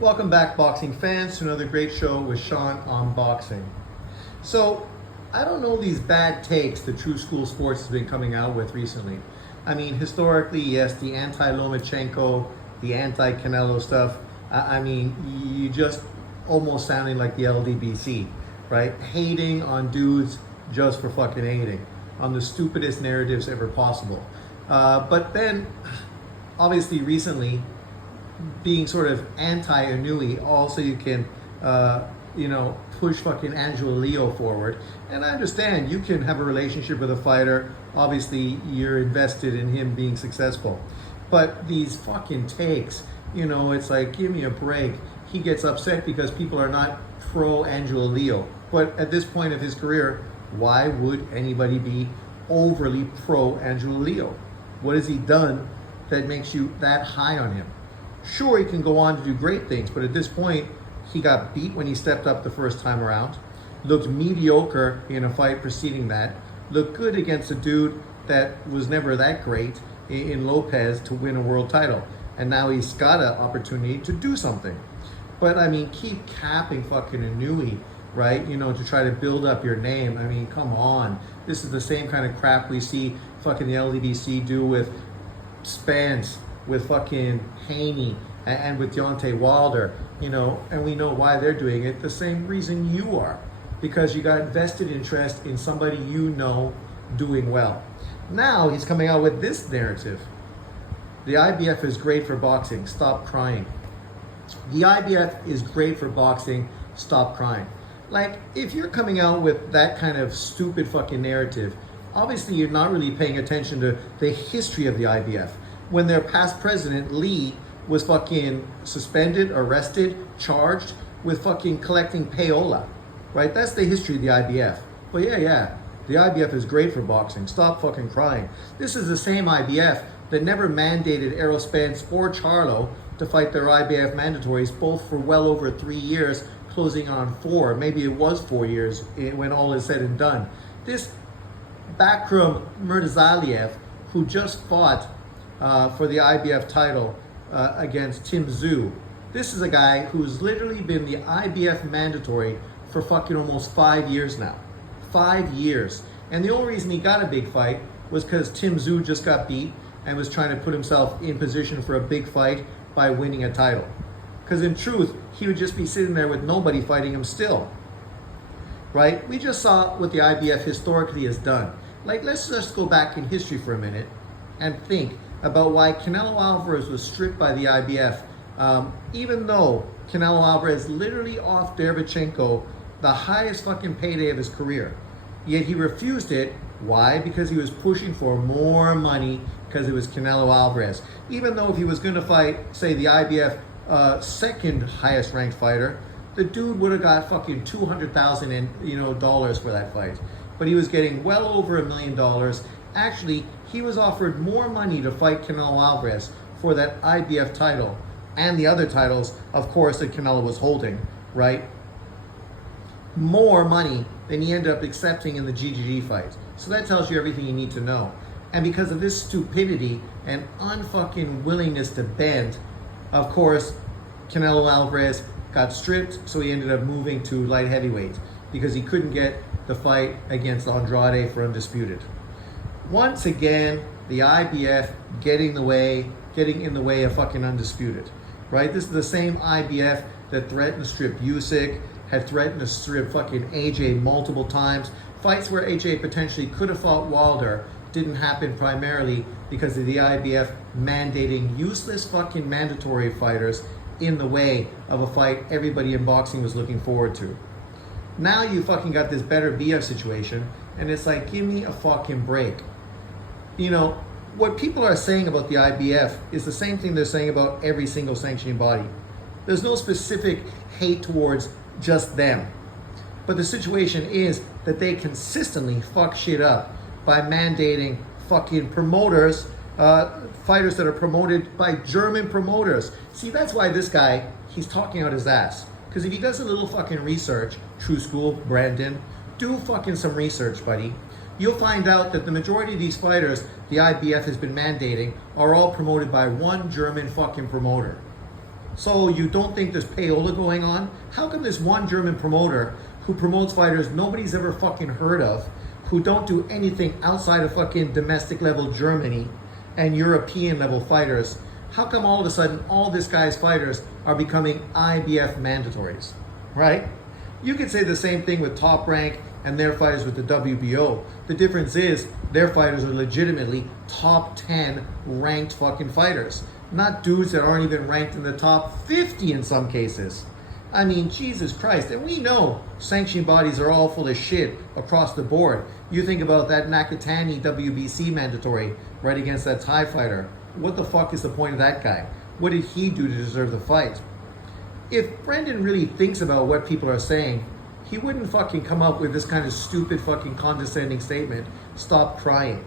Welcome back, boxing fans, to another great show with Sean on boxing. So, I don't know these bad takes that True School Sports has been coming out with recently. I mean, historically, yes, the anti-Lomachenko, the anti-Canelo stuff. I mean, you just almost sounding like the LDBC, right? Hating on dudes just for fucking hating, on the stupidest narratives ever possible. But then, obviously, recently, being sort of anti-Inui, also you can, push fucking Angelo Leo forward. And I understand you can have a relationship with a fighter. Obviously, you're invested in him being successful. But these fucking takes, it's like, give me a break. He gets upset because people are not pro Angelo Leo. But at this point of his career, why would anybody be overly pro Angelo Leo? What has he done that makes you that high on him? Sure, he can go on to do great things, but at this point, he got beat when he stepped up the first time around, looked mediocre in a fight preceding that, looked good against a dude that was never that great in Lopez to win a world title, and now he's got an opportunity to do something. But I mean, keep capping fucking Inui, right? To try to build up your name. I mean, come on. This is the same kind of crap we see fucking the LDBC do with Spence, with fucking Haney, and with Deontay Wilder, and we know why they're doing it. The same reason you are, because you got vested interest in somebody doing well. Now he's coming out with this narrative. The IBF is great for boxing. Stop crying. The IBF is great for boxing. Stop crying. Like, if you're coming out with that kind of stupid fucking narrative, obviously you're not really paying attention to the history of the IBF. When their past president, Lee, was fucking suspended, arrested, charged with fucking collecting payola, right? That's the history of the IBF. But yeah, the IBF is great for boxing. Stop fucking crying. This is the same IBF that never mandated Errol Spence or Charlo to fight their IBF mandatories, both for well over 3 years, closing on 4. Maybe it was 4 years when all is said and done. This Bakram Murtazaliev, who just fought for the IBF title against Tim Tszyu. This is a guy who's literally been the IBF mandatory for fucking almost 5 years now. 5 years. And the only reason he got a big fight was because Tim Tszyu just got beat and was trying to put himself in position for a big fight by winning a title. Because in truth, he would just be sitting there with nobody fighting him still. Right? We just saw what the IBF historically has done. Like, let's just go back in history for a minute and think about why Canelo Alvarez was stripped by the IBF, even though Canelo Alvarez literally off Derevchenko the highest fucking payday of his career. Yet he refused it. Why? Because he was pushing for more money because it was Canelo Alvarez. Even though if he was going to fight, say, the IBF second highest ranked fighter, the dude would have got fucking $200,000 dollars for that fight. But he was getting well over $1 million. Actually, he was offered more money to fight Canelo Alvarez for that IBF title and the other titles, of course, that Canelo was holding, right? More money than he ended up accepting in the GGG fight. So that tells you everything you need to know. And because of this stupidity and unfucking willingness to bend, of course, Canelo Alvarez got stripped, so he ended up moving to light heavyweight because he couldn't get the fight against Andrade for undisputed. Once again, the IBF getting in the way of fucking undisputed, right? This is the same IBF that threatened to strip Usyk, had threatened to strip fucking AJ multiple times. Fights where AJ potentially could have fought Wilder didn't happen primarily because of the IBF mandating useless fucking mandatory fighters in the way of a fight everybody in boxing was looking forward to. Now you fucking got this better BF situation, and it's like, give me a fucking break. What people are saying about the IBF is the same thing they're saying about every single sanctioning body. There's no specific hate towards just them. But the situation is that they consistently fuck shit up by mandating fucking promoters, fighters that are promoted by German promoters. See, that's why this guy, he's talking out his ass. Because if he does a little fucking research, True School, Brandon, do fucking some research, buddy. You'll find out that the majority of these fighters the IBF has been mandating are all promoted by one German fucking promoter. So you don't think there's payola going on? How come this one German promoter who promotes fighters nobody's ever fucking heard of, who don't do anything outside of fucking domestic level Germany and European level fighters, how come all of a sudden all this guy's fighters are becoming IBF mandatories, right? You could say the same thing with Top Rank and their fighters with the WBO. The difference is their fighters are legitimately top 10 ranked fucking fighters, not dudes that aren't even ranked in the top 50 in some cases. I mean, Jesus Christ. And we know sanctioning bodies are all full of shit across the board. You think about that Nakatani WBC mandatory right against that Thai fighter. What the fuck is the point of that guy? What did he do to deserve the fight? If Brendan really thinks about what people are saying, he wouldn't fucking come up with this kind of stupid fucking condescending statement, stop crying.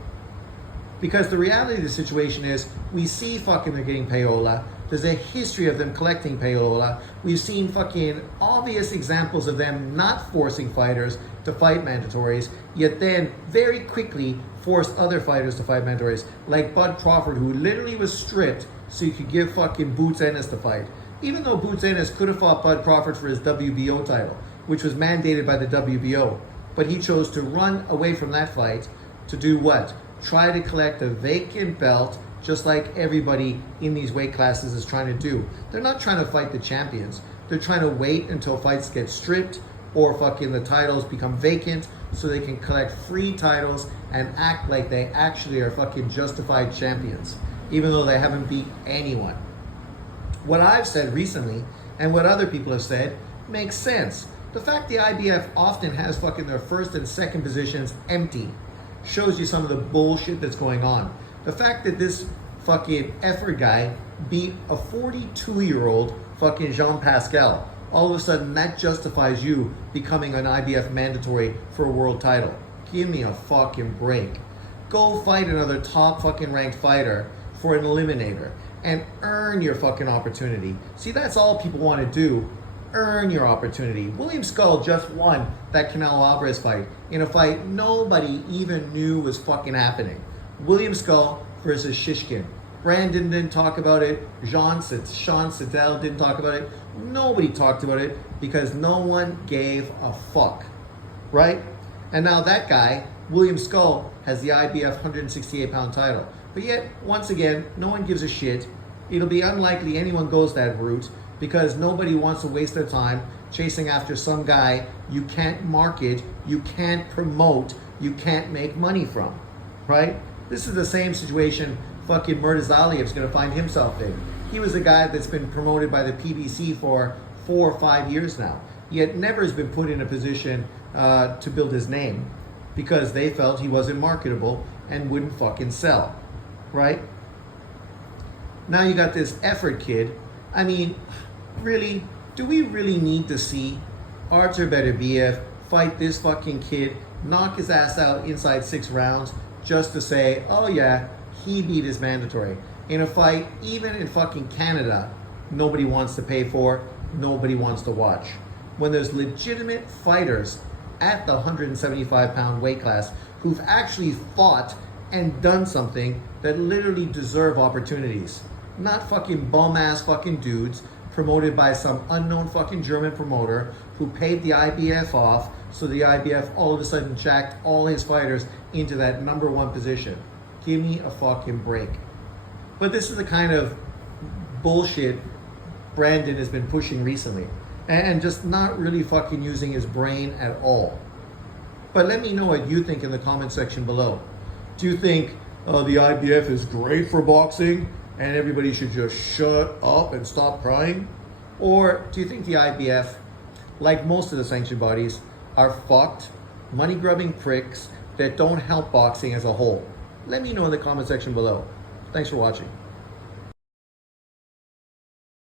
Because the reality of the situation is, we see fucking they're getting payola. There's a history of them collecting payola. We've seen fucking obvious examples of them not forcing fighters to fight mandatories, yet then very quickly force other fighters to fight mandatories. Like Bud Crawford, who literally was stripped so you could give fucking Boots Ennis the fight. Even though Boots Ennis could have fought Bud Crawford for his WBO title, which was mandated by the WBO. But he chose to run away from that fight to do what? Try to collect a vacant belt, just like everybody in these weight classes is trying to do. They're not trying to fight the champions. They're trying to wait until fights get stripped or fucking the titles become vacant so they can collect free titles and act like they actually are fucking justified champions, even though they haven't beat anyone. What I've said recently and what other people have said makes sense. The fact the IBF often has fucking their first and second positions empty shows you some of the bullshit that's going on. The fact that this fucking effort guy beat a 42-year-old fucking Jean Pascal, all of a sudden that justifies you becoming an IBF mandatory for a world title. Give me a fucking break. Go fight another top fucking ranked fighter for an eliminator and earn your fucking opportunity. See, that's all people want to do. Earn your opportunity. William Skull just won that Canelo Alvarez fight in a fight nobody even knew was fucking happening. William Skull versus Shishkin. Brandon didn't talk about it. Sean Siddell didn't talk about it. Nobody talked about it because no one gave a fuck, right? And now that guy, William Skull, has the IBF 168-pound title. But yet, once again, no one gives a shit. It'll be unlikely anyone goes that route because nobody wants to waste their time chasing after some guy you can't market, you can't promote, you can't make money from, right? This is the same situation fucking Murtazaliyev's going to find himself in. He was a guy that's been promoted by the PBC for 4 or 5 years now, yet never has been put in a position to build his name because they felt he wasn't marketable and wouldn't fucking sell, right? Now you got this effort kid. I mean, really, do we really need to see Artur Beterbiev fight this fucking kid, knock his ass out inside 6 rounds just to say, oh yeah, he beat his mandatory in a fight even in fucking Canada nobody wants to pay for, nobody wants to watch, when there's legitimate fighters at the 175-pound weight class who've actually fought and done something that literally deserve opportunities, not fucking bum-ass fucking dudes promoted by some unknown fucking German promoter who paid the IBF off so the IBF all of a sudden jacked all his fighters into that number 1 position. Give me a fucking break. But this is the kind of bullshit Brandon has been pushing recently and just not really fucking using his brain at all. But let me know what you think in the comment section below. Do you think the IBF is great for boxing and everybody should just shut up and stop crying? Or do you think the IBF, like most of the sanctioned bodies, are fucked, money-grubbing pricks that don't help boxing as a whole? Let me know in the comment section below. Thanks for watching.